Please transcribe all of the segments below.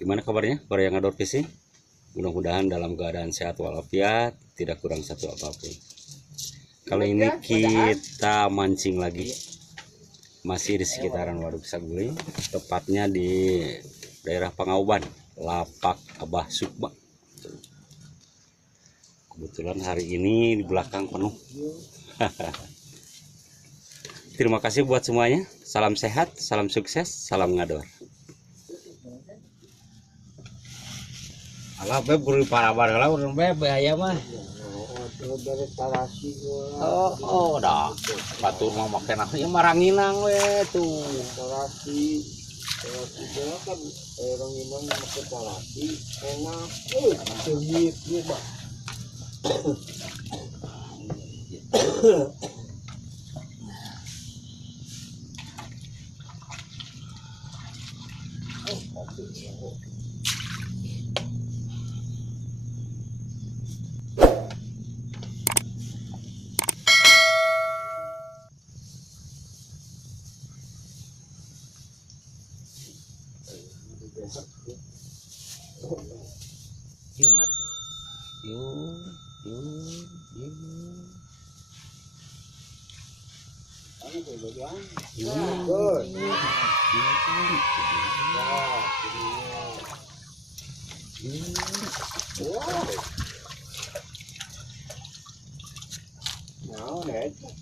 Gimana kabarnya para yang adore fishing? Mudah-mudahan dalam keadaan sehat walafiat, tidak kurang satu apapun. Kali ini kita mancing lagi, masih di sekitaran Waduk Saguling, tepatnya di daerah Pangauban, Lapak Abah Sukma. Kebetulan hari ini di belakang penuh. Terima kasih buat semuanya. Salam sehat, salam sukses, salam ngador. Alah beb buru para barang lah urang beb aya mah. Oh dah. Batur mah make nah ieu maranginang we tuh. Tarasi kan ranginang make tarasi enak. Ceumit ieu mah. Yung atuh. Yung.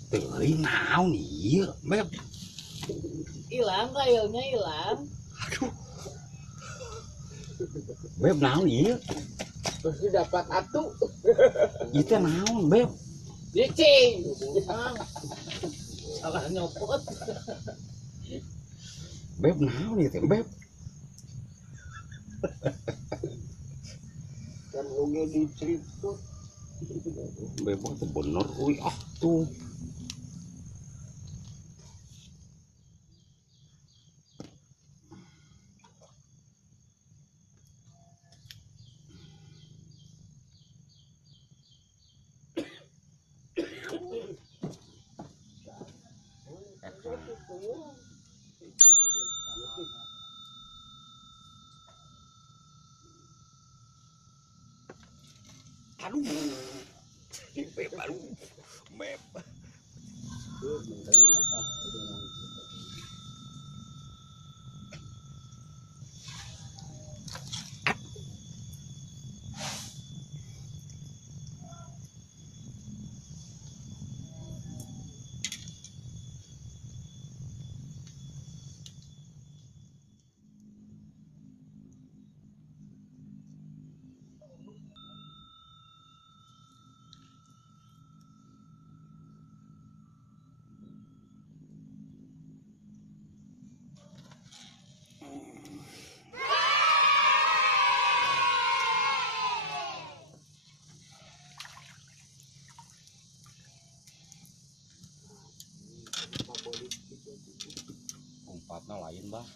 Teuing naon ieu beb. Hilang kayunya hilang. Beb naon ieu? Terus dapat atuh. Ieu teh naon beb? Cicing. Salah nyopot. Beb naon ieu teh beb? Kan oge ditriput. Beb teh bener euy ah tuh. Aduh. Beb aduh. Beb. Umpatna lain bah.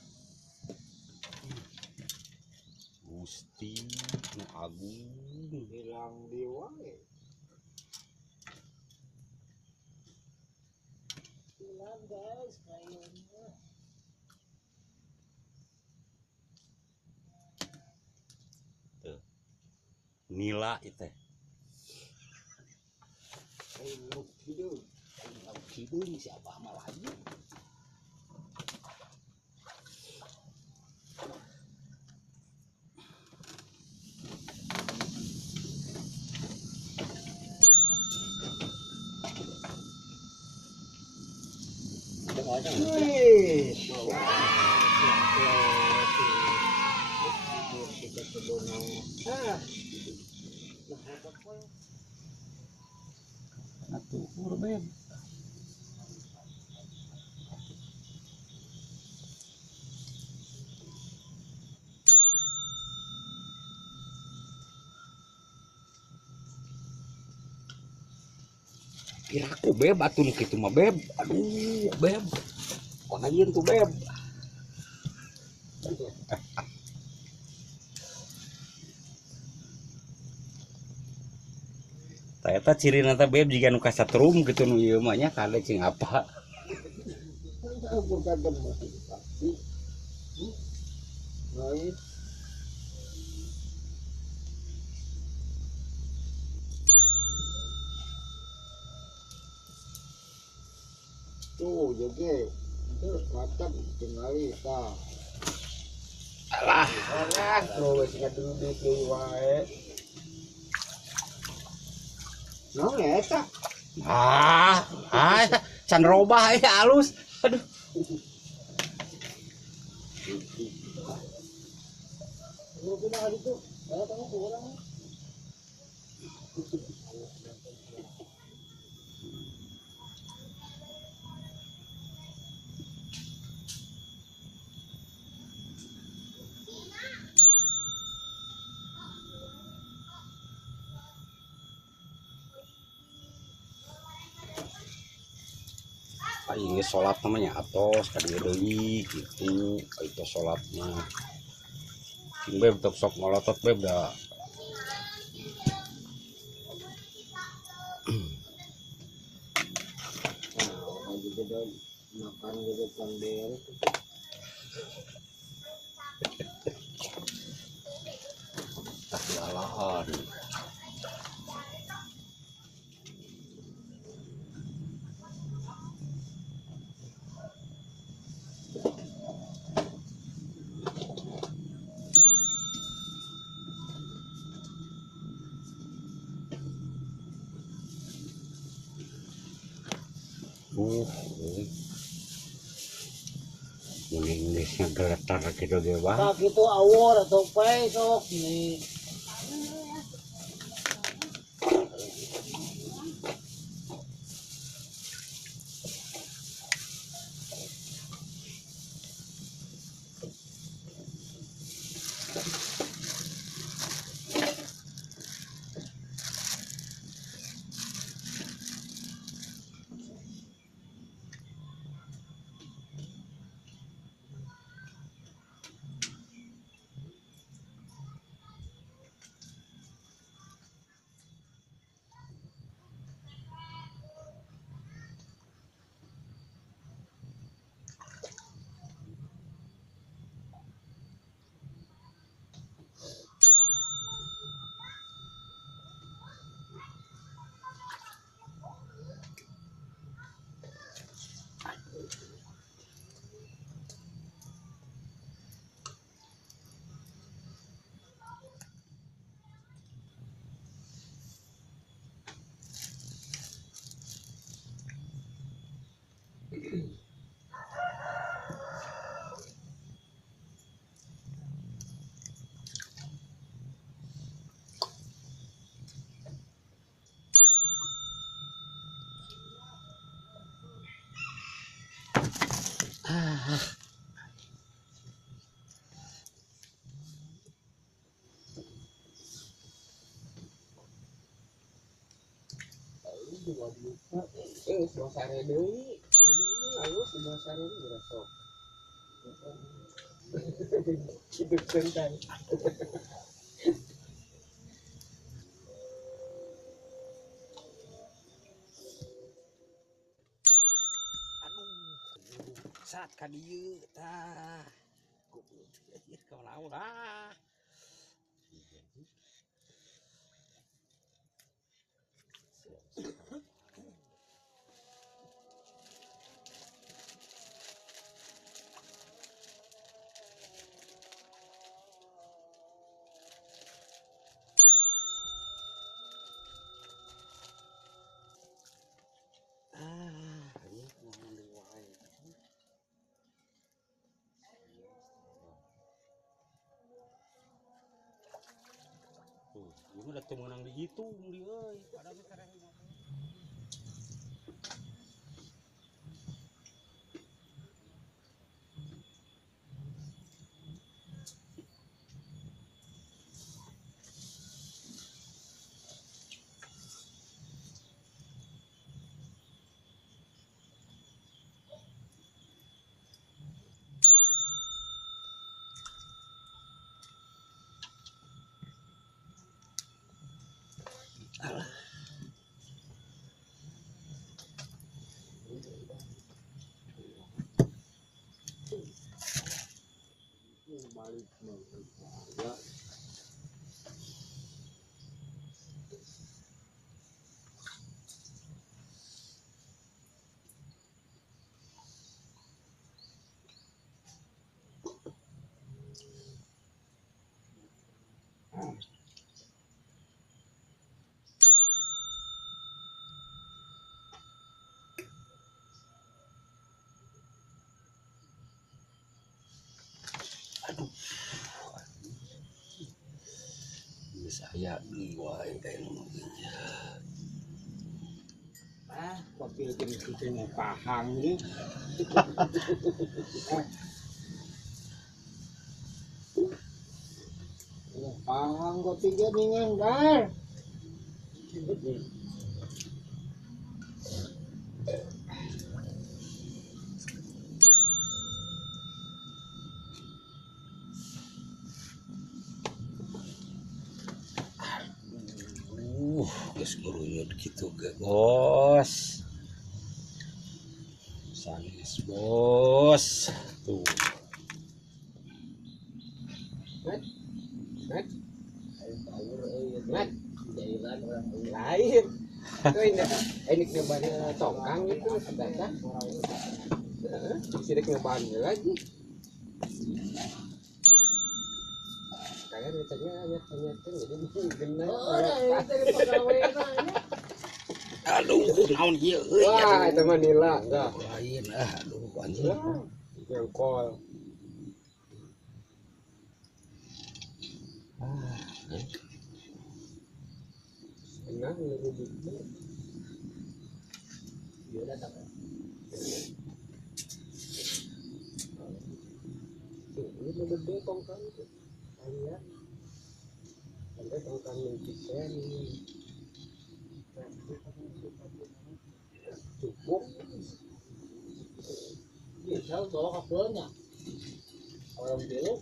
Gusti nu agung Hilang di wae. Hilang guys kayunya. Nila itu. Lauk hidung. lauk hidung siapa mah lagi. Wih. Atuh beb. Kiraku beb atun kitu mah beb. Aduh beb. Panayin tuh beb. Ternyata ciri nata beb jika nu kasatrum gitu nu ieu mah nya kada cing apa. Bukan teman. Baik. Tuh, jadi mantap tinggali ta. Alah, Alah, tuh wis ngaduduk deui wae. Naon eta? can robah ya halus. Aduh. Lu pindah itu. Kamu kurang. Ini sholat namanya atos kadieu deui gitu. Itu sholatnya. King beb tok sok ngolotot beb dah. Nah, gitu dan makan gitu pandel. Tak dialahan. Mun Inggrisnya geletar gitu ge bang. Tak itu awor atau pai sok nih. Suasana deui. Halus suasana deui berasa. Kitu centang. Sat ka dieu tah. Ka naon ah. Ieu mah da teu meunang dihitung di euy. Padahal mah kareng Balik ya. ya gua itu kopi itu mau pahang nih. Pahang kopi jadi ngendar. geus gurunya gitu ge bos sanes bos tuh Mat, jailan orang lain. Itu ini nyobain tongkang itu sebentar. Sirik nyobain lagi. Kayak ditanya nyata jadi bener. aduh naon ieu euy Wah, itu mah nila, dah. lain aduh anjing Jengkol. Enak lebih dikit. Dia datang. Ini gede tongkang itu. Lihat. Sampai tongkang mencicen. Cukup. Bisa bawa kabelnya. Orang dulu.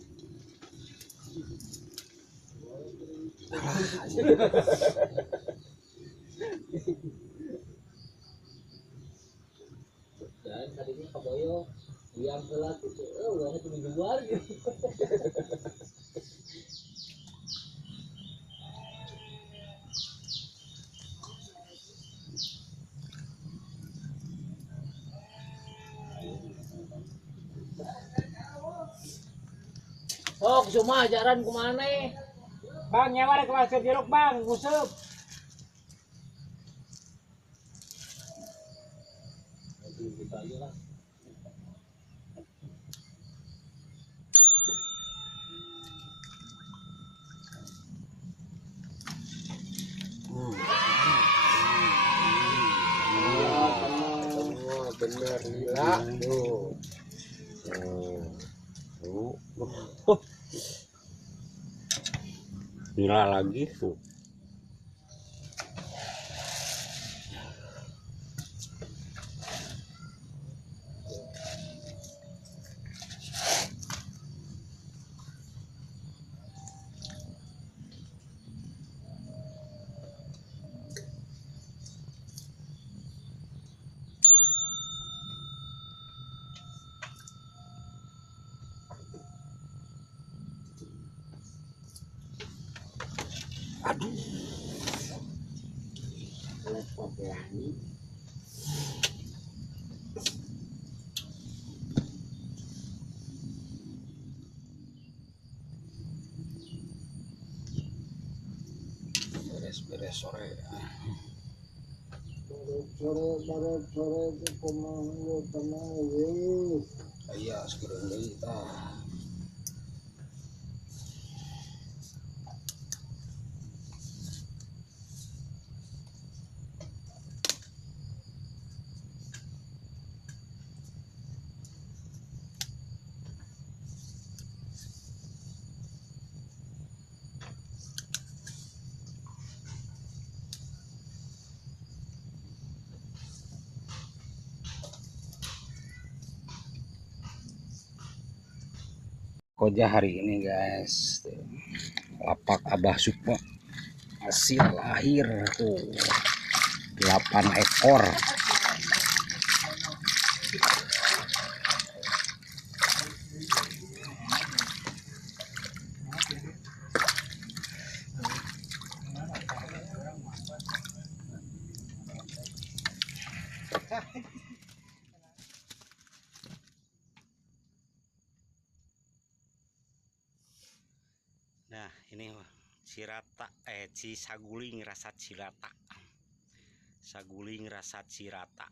Dan tadinya kaboyo yang kelas itu, uangnya cuma jual gitu. Oh, cuma ajaran kemana? Bang, nyawa ke pasir jeruk bang, ngusup. Bener gila tuh. Nila lagi tuh. beres sore sore itu kumaha tenang wis. aya sekarang deui tah koja hari ini guys tuh. Lapak Abah Sukma hasil lahir tuh 8 ekor. Nah, ini cirata saguling rasa cirata. Saguling rasa cirata.